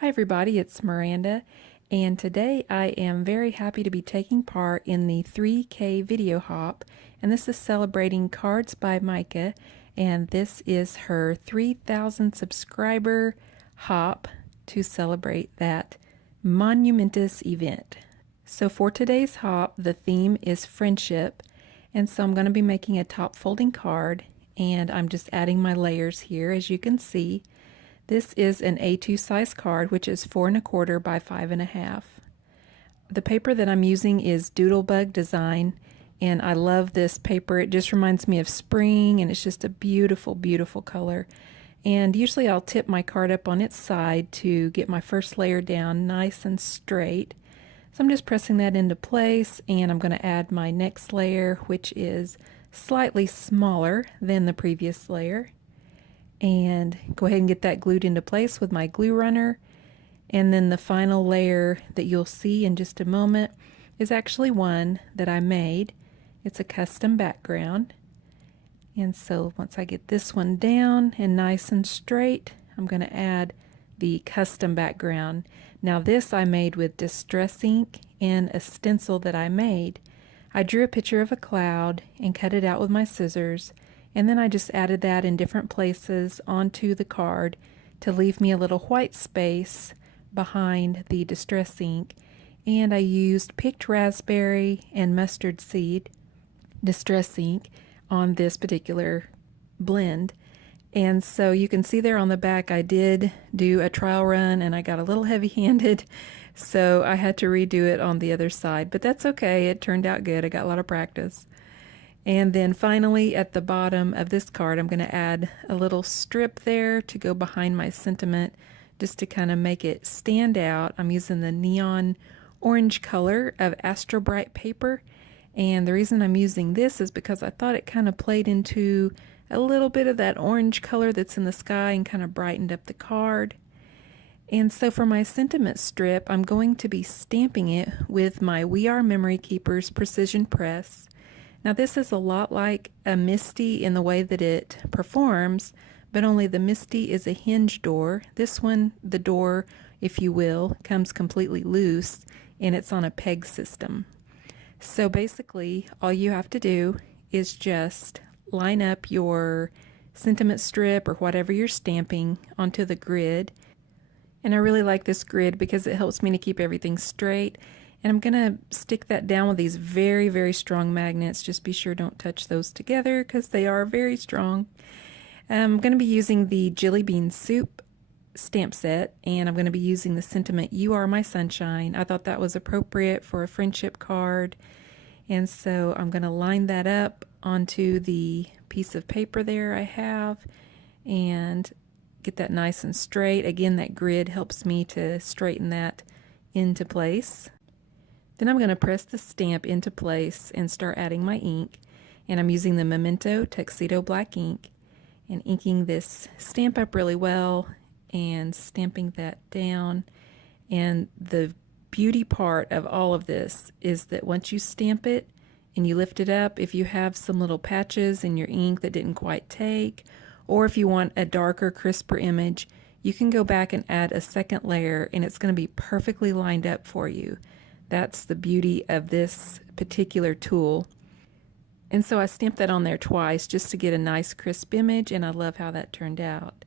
Hi everybody, it's Miranda, and today I am very happy to be taking part in the 3K video hop, and this is celebrating Cards by Maaike, and this is her 3,000 subscriber hop to celebrate that monumentous event. So for today's hop, the theme is friendship, and so I'm going to be making a top folding card, and I'm just adding my layers here, as you can see. This is an A2 size card, which is 4 1/4 by 5 1/2. The paper that I'm using is Doodlebug Design, and I love this paper. It just reminds me of spring, and it's just a beautiful, beautiful color. And usually I'll tip my card up on its side to get my first layer down nice and straight. So I'm just pressing that into place, and I'm going to add my next layer, which is slightly smaller than the previous layer. And go ahead and get that glued into place with my glue runner. And then the final layer that you'll see in just a moment is actually one that I made. It's a custom background. And so once I get this one down and nice and straight, I'm going to add the custom background. Now this I made with distress ink and a stencil that I made. I drew a picture of a cloud and cut it out with my scissors. And then I just added that in different places onto the card to leave me a little white space behind the distress ink. And I used picked raspberry and mustard seed distress ink on this particular blend. And so you can see there on the back I did do a trial run and I got a little heavy-handed, so I had to redo it on the other side. But that's okay, it turned out good. I got a lot of practice. And then finally at the bottom of this card I'm going to add a little strip there to go behind my sentiment just to kind of make it stand out. I'm using the neon orange color of Astro Bright paper, and the reason I'm using this is because I thought it kind of played into a little bit of that orange color that's in the sky and kind of brightened up the card. And so for my sentiment strip I'm going to be stamping it with my We Are Memory Keepers Precision Press. Now this is a lot like a Misty in the way that it performs, but only the Misty is a hinge door. This one, the door, if you will, comes completely loose and it's on a peg system. So basically all you have to do is just line up your sentiment strip or whatever you're stamping onto the grid. And I really like this grid because it helps me to keep everything straight. And I'm going to stick that down with these very, very strong magnets. Just be sure don't touch those together because they are very strong. I'm going to be using the Jelly Bean Soup stamp set, and I'm going to be using the sentiment You Are My Sunshine. I thought that was appropriate for a friendship card. And so I'm going to line that up onto the piece of paper there I have and get that nice and straight. Again, that grid helps me to straighten that into place. Then I'm going to press the stamp into place and start adding my ink. And I'm using the Memento Tuxedo Black ink and inking this stamp up really well and stamping that down. And the beauty part of all of this is that once you stamp it and you lift it up, if you have some little patches in your ink that didn't quite take, or if you want a darker, crisper image, you can go back and add a second layer and it's going to be perfectly lined up for you. That's the beauty of this particular tool. And so I stamped that on there twice just to get a nice crisp image, and I love how that turned out.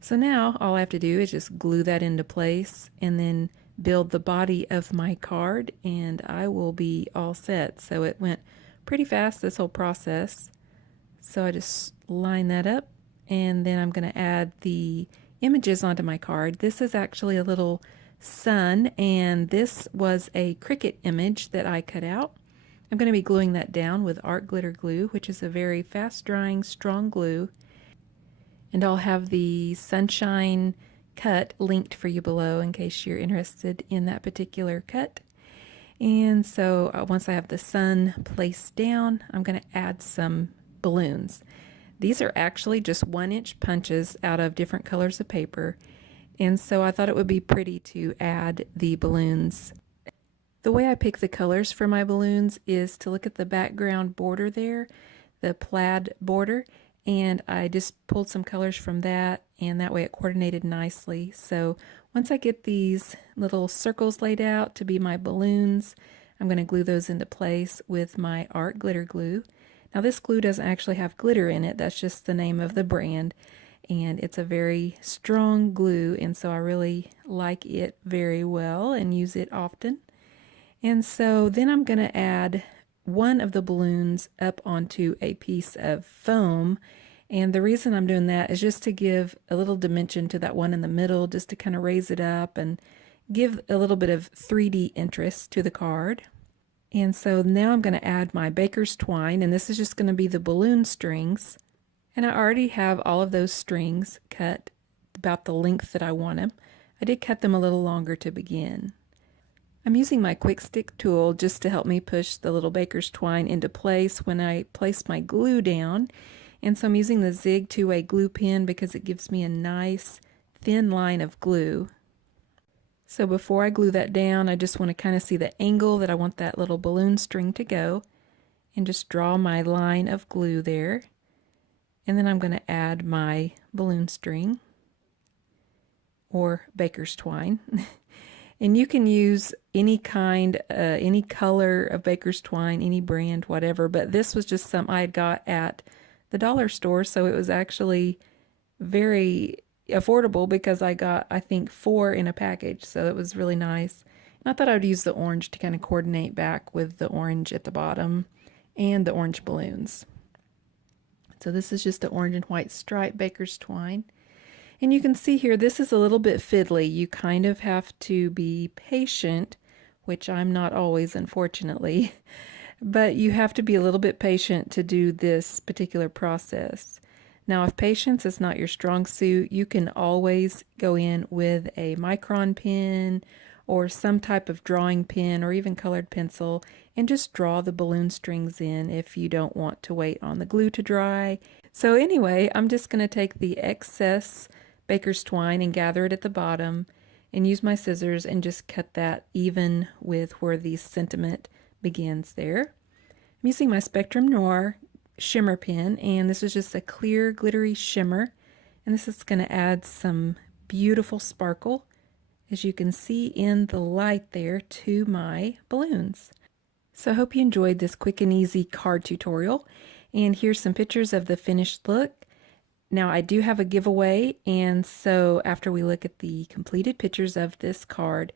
So now all I have to do is just glue that into place and then build the body of my card, and I will be all set. So it went pretty fast, this whole process. So I just line that up, and then I'm going to add the images onto my card. This is actually a little sun, and this was a cricket image that I cut out. I'm going to be gluing that down with art glitter glue, which is a very fast drying, strong glue. And I'll have the sunshine cut linked for you below in case you're interested in that particular cut. And so once I have the sun placed down, I'm going to add some balloons. These are actually just 1-inch punches out of different colors of paper. And so I thought it would be pretty to add the balloons. The way I pick the colors for my balloons is to look at the background border there, the plaid border, and I just pulled some colors from that, and that way it coordinated nicely. So once I get these little circles laid out to be my balloons, I'm going to glue those into place with my art glitter glue. Now this glue doesn't actually have glitter in it, that's just the name of the brand, and it's a very strong glue, and so I really like it very well and use it often. And so then I'm going to add one of the balloons up onto a piece of foam, and the reason I'm doing that is just to give a little dimension to that one in the middle, just to kind of raise it up and give a little bit of 3D interest to the card. And so now I'm going to add my baker's twine, and this is just going to be the balloon strings. And I already have all of those strings cut about the length that I want them. I did cut them a little longer to begin. I'm using my quick stick tool just to help me push the little baker's twine into place when I place my glue down. And so I'm using the Zig 2-way glue pen because it gives me a nice thin line of glue. So before I glue that down, I just want to kind of see the angle that I want that little balloon string to go, and just draw my line of glue there. And then I'm going to add my balloon string, or baker's twine. And you can use any kind, any color of baker's twine, any brand, whatever, but this was just some I had got at the dollar store, so it was actually very affordable because I got, I think, 4 in a package, so it was really nice. And I thought I would use the orange to kind of coordinate back with the orange at the bottom and the orange balloons. So this is just the orange and white striped baker's twine. And you can see here, this is a little bit fiddly. You kind of have to be patient, which I'm not always, unfortunately. But you have to be a little bit patient to do this particular process. Now, if patience is not your strong suit, you can always go in with a micron pen or some type of drawing pen or even colored pencil and just draw the balloon strings in if you don't want to wait on the glue to dry. So anyway, I'm just going to take the excess baker's twine and gather it at the bottom and use my scissors and just cut that even with where the sentiment begins there. I'm using my Spectrum Noir shimmer pen, and this is just a clear glittery shimmer, and this is going to add some beautiful sparkle, as you can see in the light there, to my balloons. So I hope you enjoyed this quick and easy card tutorial, and here's some pictures of the finished look. Now I do have a giveaway, and so after we look at the completed pictures of this card,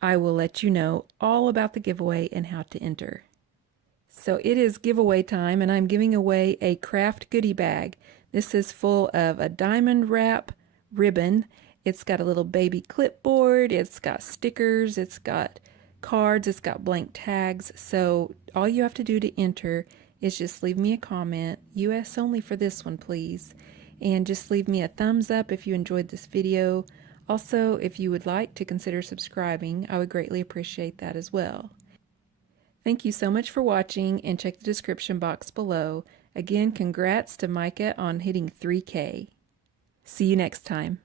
I will let you know all about the giveaway and how to enter. So it is giveaway time, and I'm giving away a craft goodie bag. This is full of a diamond wrap ribbon. It's got a little baby clipboard, it's got stickers, it's got cards, it's got blank tags. So all you have to do to enter is just leave me a comment, US only for this one please, and just leave me a thumbs up if you enjoyed this video. Also, if you would like to consider subscribing, I would greatly appreciate that as well. Thank you so much for watching, and check the description box below. Again, congrats to Maaike on hitting 3K. See you next time.